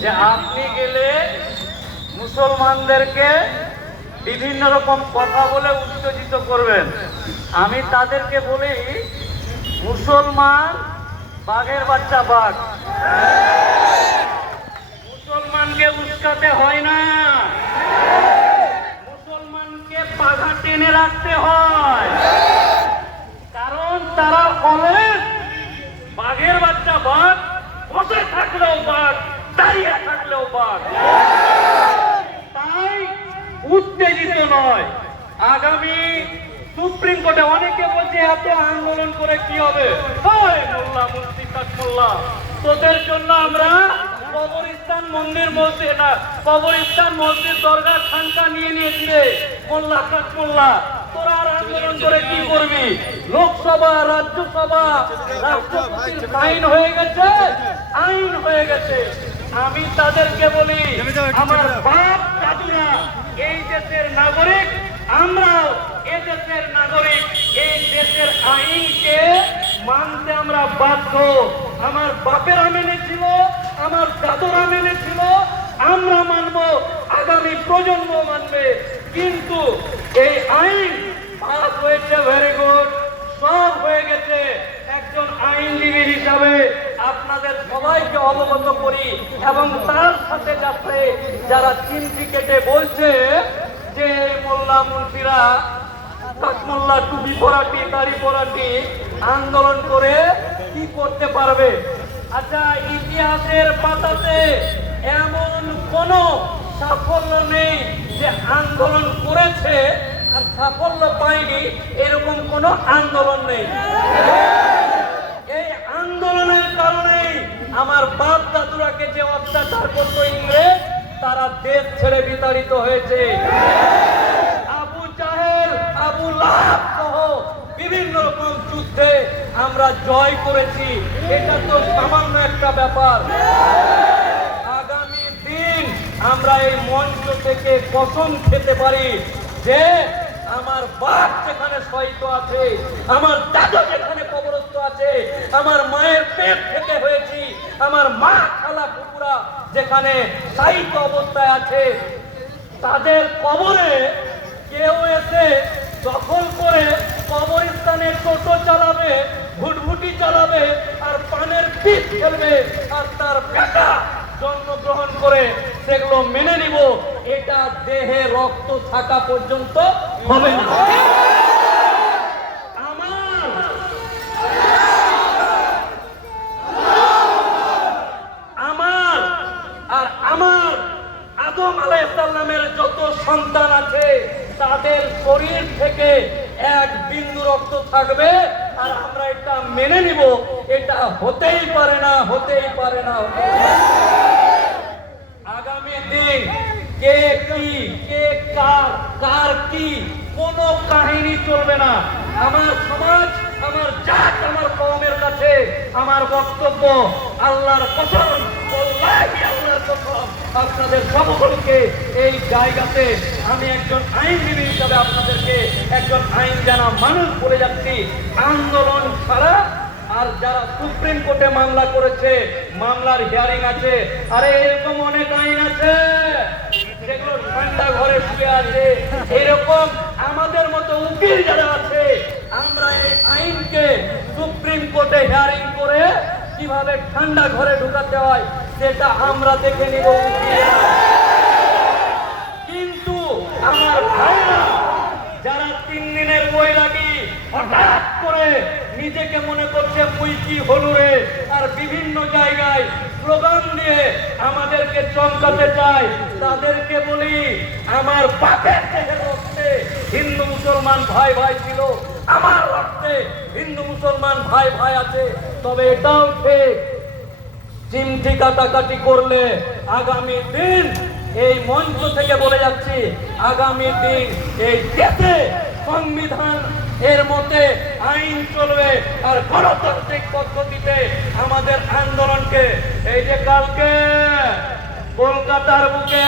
যে আপনি গেলে মুসলমানদেরকে বিভিন্ন রকম কথা বলে উত্তেজিত করবেন। আমি তাদেরকে বলি, মুসলমান বাঘের বাচ্চা বাঘ। মুসলমানকে উস্কাতে হয় না। মুসলমানকে পাঘা টেনে রাখতে হয়। কারণ তারা অনেক বাঘের বাচ্চা বাঘ, বসে থাকলেও বাঘ। দাঁড়িয়ে থাকলেও বাঘ তাই উত্তেজিত নয়। আগামী সুপ্রিম কোর্টে অনেকে বলছে, এত আন্দোলন করে কি হবে? মোল্লা, মুফতি তোদের জন্য আমরা কবরস্থান মন্দির মসজিদ না, কবরস্থান মসজিদ দরগা খানকা নিয়ে নিয়েছি রে, মোল্লা মোল্লা তোরা আর আন্দোলন করে কি করবি? লোকসভা, রাজ্যসভা, রাষ্ট্রপতির আইন হয়ে গেছে, আইন হয়ে গেছে। আমি তাদেরকে বলি আমার বাপ দাদুরা এই দেশের নাগরিক আমরাও এ দেশের নাগরিক এই দেশের আইনকে মানতে আমরা বাধ্য। আমার বাপের বাপেরা মেনেছিল আমার দাদুর দাদুরা মেনেছিল আমরা মানব আগামী প্রজন্ম মানবে। কিন্তু এই আইন পাস হয়েছে ভেরি গুড সব হয়ে গেছে একজন আইনজীবী হিসাবে। আপনাদের সবাইকে অবগত করি এবং তার সাথে যাচ্ছে যারা চিমটি কেটে বলছে যে এই মোল্লা মুন্সিরা কাকমোল্লা টুপি পরাটি, দাড়ি পরাটি আন্দোলন করে কি করতে পারবে? আচ্ছা ইতিহাসের পাতাতে এমন কোন সাফল্য নেই যে আন্দোলন করেছে আর সাফল্য পায়নি, এরকম কোন আন্দোলন নেই। আমার বাপ দাদুরাকে যে অত্যাচার করতো ইংরেজ, তারা দেশ ছেড়ে বিতাড়িত হয়েছে। আবু জাহেল, আবু লাভ সহ বিভিন্ন রকম যুদ্ধে আমরা জয় করেছি। এটা তো সামান্য একটা ব্যাপার। আগামী দিন আমরা এই মঞ্চ থেকে কসম খেতে পারি যে আমার বাপ যেখানে শয়িত আছে, আমার দাদা যেখানে কবরস্থ আছে, আমার মায়ের পেট থেকে হয়েছি, আমার মা খালা কুকুরা যেখানে সাহিত্য অবস্থায় আছে, তাদের কবরে কেউ এসে দখল করে কবরস্থানে টোটো চালাবে ভুটভুটি চালাবে, আর পানের পিস ফেলবে, আর তার বেটা জন্মগ্রহণ করে সেগুলো মেনে নিব। এটা দেহে রক্ত থাকা পর্যন্ত হবে না আমার আর আমার, আদম আলাইসাল্লামের যত সন্তান আছে, তাদের শরীর থেকে এক বিন্দু রক্ত থাকবে, আর আমরা এটা মেনে নিব, এটা হতেই পারে না, হতেই পারে না। আগামী দিন কে কি, কে কার কার কি? কোনো কাহিনী চলবে না। আমার সমাজ, আমার জাত, আমার কমের কাছে আমার বক্তব্য আল্লাহর আল্লাহর কসম। আপনাদের সকলকে এই জায়গাতে আমি একজন আইনজীবী হিসাবে আপনাদেরকে একজন আইন জানা মানুষ বলে যাচ্ছি। আন্দোলন ছাড়া আর যারা সুপ্রিম কোর্টে মামলা করেছে, মামলার হিয়ারিং আছে, আরে এরকম অনেক আইন আছে, যেগুলো ঠান্ডা ঘরে শুয়ে আছে। এরকম আমাদের মতো উকিল যারা আছে, আমরা এই আইনকে সুপ্রিম কোর্টে হিয়ারিং করে কীভাবে ঠান্ডা ঘরে ঢুকাতে হয়, সেটা আমরা দেখে নিব কিন্তু আমার ভাইরা, যারা তিন দিনের বৈরাগী হঠাৎ করে নিজেকে মনে করছে মুই কি হলু রে আর বিভিন্ন জায়গায় স্লোগান দিয়ে আমাদেরকে চমকাতে চায়, তাদেরকে বলি, আমার পাপের দেহের রক্তে হিন্দু মুসলমান ভাই ভাই ছিল, আমার রক্তে হিন্দু মুসলমান ভাই ভাই আছে, তবে এটাও ঠিক। চিমটি কাটাকাটি করলে আগামী দিন এই মঞ্চ থেকে বলে যাচ্ছি, আগামী দিন এই দেশে সংবিধান এর মতে আইন চলবে আর গণতান্ত্রিক পদ্ধতিতে আমাদের আন্দোলনকে। এই যে কালকে কলকাতার বুকে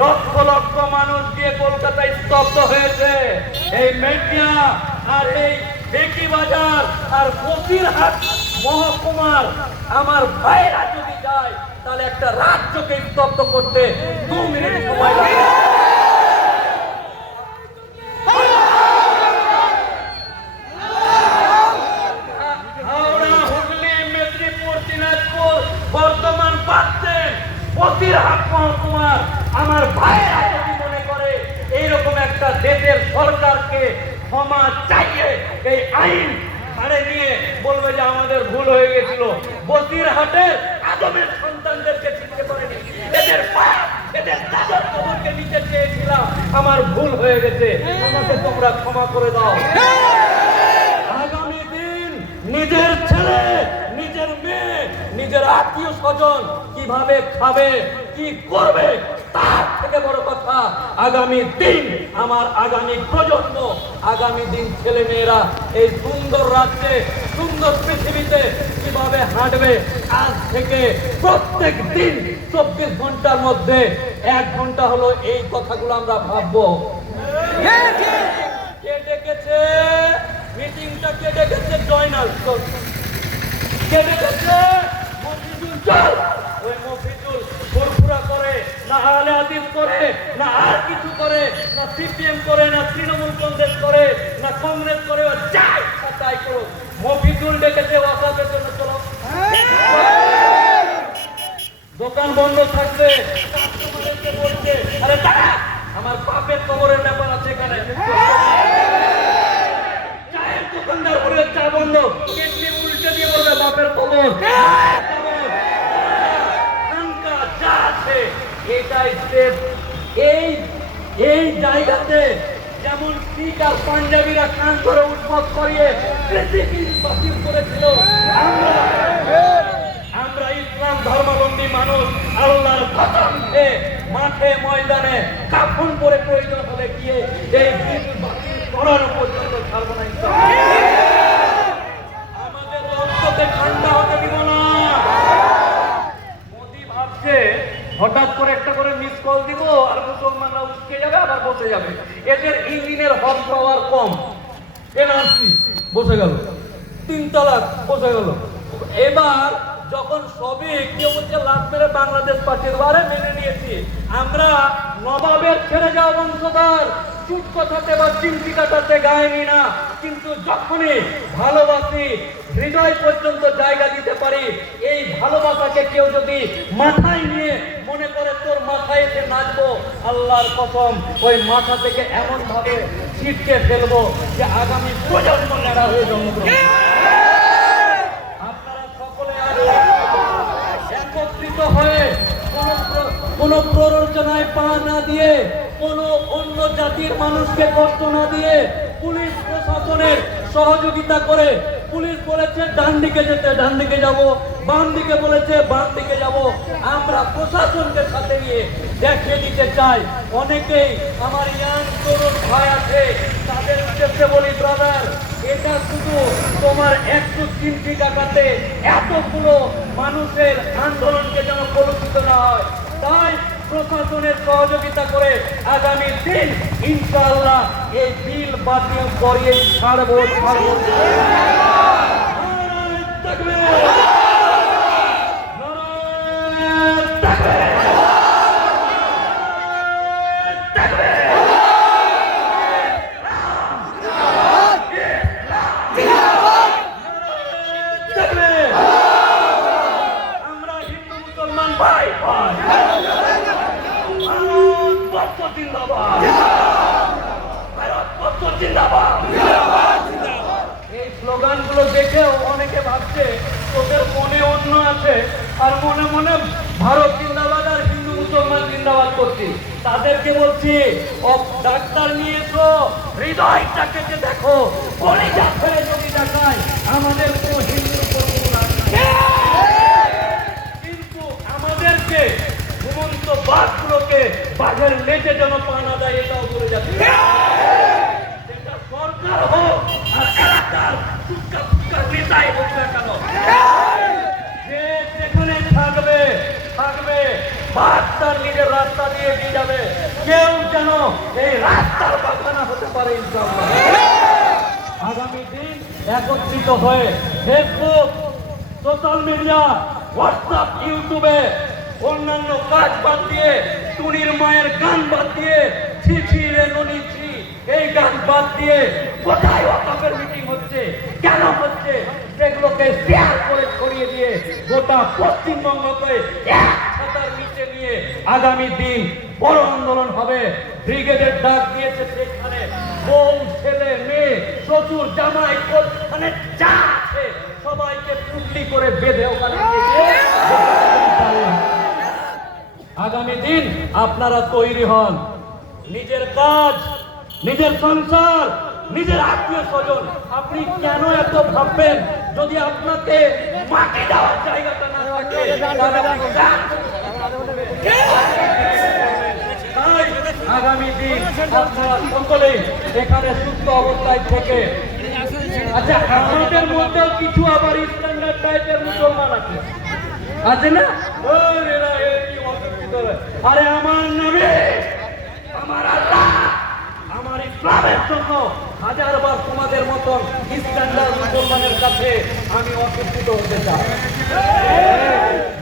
লক্ষ লক্ষ মানুষ গিয়ে কলকাতায় স্তব্ধ হয়েছে। এই মেটিয়া আর এই বেকি বাজার আর ফকিরহাট মহকুমার আমার ভাইরা যদি যায়, তাহলে একটা রাজ্যকে স্তব্ধ করতে দু মিনিট সময় লাগে মহকুমার আমার মনে করে একটা সরকারকে ক্ষমা চাইয়ে এই আইন ছাড়ে নিয়ে বলবে যে আমাদের ভুল হয়ে গেছিল। বসিরহাটের আদমের সন্তানদেরকে চিনতে পারেনি এদের পা- এদের দাদার কবরকে নিতে চেয়েছিলাম। আমার ভুল হয়ে গেছে। আমাকে তোমরা ক্ষমা করে দাও। আগামী দিন নিজের ছেলে, নিজের মেয়ে, নিজের আত্মীয় স্বজন কীভাবে খাবে, কি করবে তার থেকে বড় কথা, আগামী দিন আমার আগামী প্রজন্ম, আগামী দিন ছেলে মেয়েরা এই সুন্দর রাজ্যে, সুন্দর পৃথিবীতে কীভাবে হাঁটবে, আজ থেকে প্রত্যেক দিন চব্বিশ ঘণ্টার মধ্যে এক ঘণ্টা হলো এই কথাগুলো আমরা ভাববো। কে ডেকেছে? মিটিংটা কে ডেকেছে? জয়নাল কে ডেকেছে? মফিজুল চল ওই মফিজুল ফুরফুরা করে না আলে আদিস করে না আর কিছু করে না সিপিএম করে না তৃণমূল কংগ্রেস করে না কংগ্রেস করে ও যা ইচ্ছা তাই করো মফিজুল ডেকেছে ওয়াকাফের জন্য চলো। দোকান বন্ধ থাকবে বলছে আরে দাঁড়া আমার বাপের কবরের ব্যাপার আছে এখানে। চায়ের দোকানদার বলে চা বন্ধ। কেটলি উল্টে দিয়ে বলবে বাপের কবর খানকা যা আছে। এটাই স্টেপ। এই এই জায়গাতে যেমন শিখ আর পাঞ্জাবিরা কান ধরে উদ্ভব করিয়ে বাতিল করেছিল, আমরা ইসলাম ধর্মাবলম্বী মানুষ, আল্লাহর খেয়ে মাঠে ময়দানে কাফন করে প্রয়োজন হলে গিয়ে এই বিল বাতিল করার পর্যন্ত ছাড়বো না আমাদের রক্তকে ঠান্ডা হতে দিব না মোদি ভাবছে হঠাৎ করে একটা করে মিস কল দিব আর মুসলমানরা উঠে যাবে, আবার বসে যাবে। এদের ইঞ্জিনের হক পাওয়ার কম। এনআরসি বসে গেল। তিন তালাক বসে গেল। এবার যখন সবই কেউ হচ্ছে লাভ মেরে বাংলাদেশ পাঠিয়ে মেনে নিয়েছি। আমরা নবাবের ছেড়ে যাওয়া বংশধর। চুপ কথাতে বা চিমটি কাটাতে গায়নি না, কিন্তু যখনই ভালোবাসি, হৃদয় পর্যন্ত জায়গা দিতে পারি, এই ভালোবাসাকে কেউ যদি মাথায় নিয়ে মনে করে তোর মাথায় এসে নাচবো, আল্লাহর কসম, ওই মাথা থেকে এমন ভাবে ছিটকে ফেলব যে আগামী প্রজন্ম নেড়া হয়ে জন্মগ্রহণ একত্রিত হয়ে কোন প্ররোচনায় পা না দিয়ে কোন অন্য জাতির মানুষকে কষ্ট না দিয়ে পুলিশ প্রশাসনের সহযোগিতা করে পুলিশ বলেছে, ডান দিকে যেতে, ডান দিকে যাব। বাম দিকে বলেছে, বাম দিকে যাব। আমরা প্রশাসনকে সাথে নিয়ে দেখিয়ে দিতে চাই। অনেকেই আমার ইয়াং তরুণ ভাই আছে, তাদের উদ্দেশ্যে বলি ব্রাদার এটা শুধু তোমার একটু চিমটি কাটাতে এতগুলো মানুষের আন্দোলনকে যেন কলুষিত না হয়। তাই প্রশাসনের সহযোগিতা করে আগামী দিন ইনশাআল্লাহ এই বিল বাতিল করিয়ে ছাড়বো তাকবীর! নারায়ণ তাকবীর! তাকবীর! আমরা হিন্দু মুসলমান ভাই ভাই ভারতবর্ষ জিন্দাবাদ ভারতবর্ষ জিন্দাবাদ এই স্লোগানগুলো দেখেও অনেকে ভাবছে তোদের মনে অন্য আছে। আর মনে মনে ভারত জিন্দাবাদ আর হিন্দু মুসলমান জিন্দাবাদ করছি। তাদেরকে বলছি ডাক্তার নিয়ে এসো, হৃদয়টাকে যে দেখো, কলিজা ফেলে যদি দেখায়, আমাদের কোনো হিন্দু কিন্তু আমাদেরকে ঘুমন্ত বাঘগুলোকে বাঘের লেজে যেন পানা দেয়, এটাও করে যাচ্ছে। সরকার হোক আর হয়ে ফেসবুক সোশ্যাল মিডিয়া হোয়াটসঅ্যাপ ইউটিউবে অন্যান্য কাজ বাদ দিয়ে, টুনির মায়ের গান বাদ দিয়ে, ছি ছি গান বাদ দিয়ে কোথায় ওয়াকাফের মিটিং হচ্ছে, কেন হচ্ছে, সেগুলোকে শেয়ার করে ছড়িয়ে দিয়ে গোটা পশ্চিমবঙ্গকে এক ছাতার নিচে নিয়ে আগামী দিন বড় আন্দোলন হবে। ব্রিগেডের ডাক দিয়েছে সেখানে, বউ, ছেলে, মেয়ে, শ্বশুর, জামাই মানে যা আছে সবাইকে পুটলি করে বেঁধে ওখানে আগামী দিন আপনারা তৈরি হন। নিজের কাজ নিজের সংসার নিজের আত্মীয় স্বজন আপনি কেন এত ভাববেন? যদি আপনাকে মাটি দেওয়ার জায়গাটা না আগামী দিন আপনারা সকলেই এখানে সুস্থ অবস্থায় থেকে আচ্ছা আমাদের মধ্যেও কিছু আবার স্ট্যান্ডার্ড টাইপের মুসলমান আছে। না? আরে আমার নামে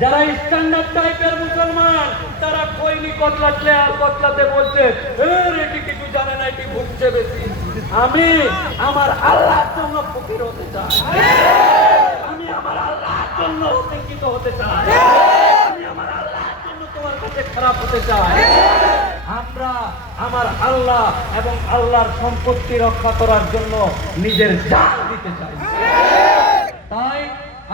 যারা স্ট্যান্ডার্ড টাইপের মুসলমান, তারা খৈনি কতলাটলে আর কতলাতে বলছে এটি কিছু জানে না, এটি ভুগছে বেশি। আমি আমার আল্লাহর জন্য ফকির হতে চাই। আমি আমার আল্লাহর জন্য উপেক্ষিত হতে চাই। আমি আমার আল্লাহর জন্য তোমার কাছে খারাপ হতে চাই। আমার আল্লাহ এবং আল্লাহর সম্পত্তি রক্ষা করার জন্য নিজের জান দিতে চাই। তাই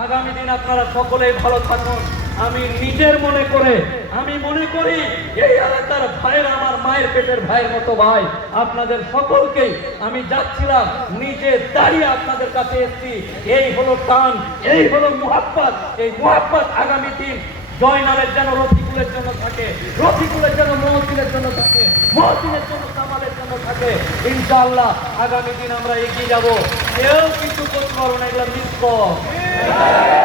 আগামী দিন আপনারা সকলেই ভালো থাকুন। আমি নিজের মনে করে, আমি মনে করি, এই এলাকার ভাইয়ের আমার মায়ের পেটের ভাইয়ের মতো ভাই, আপনাদের সকলকেই আমি যাচ্ছিলাম, নিজে দাঁড়িয়ে আপনাদের কাছে এসেছি। এই হলো টান, এই হলো মুহাব্বাত, এই মুহাব্বাত আগামী দিন জয়নালের যেন রফিকুলের জন্য থাকে, রফিকুলের জন্য মহসিনের জন্য থাকে, মহসিনের জন্য কামালের জন্য থাকে। ইনশাআল্লাহ, আগামী দিন আমরা এগিয়ে যাব। কেউ কিছু করতে পারব না, এগুলো মিস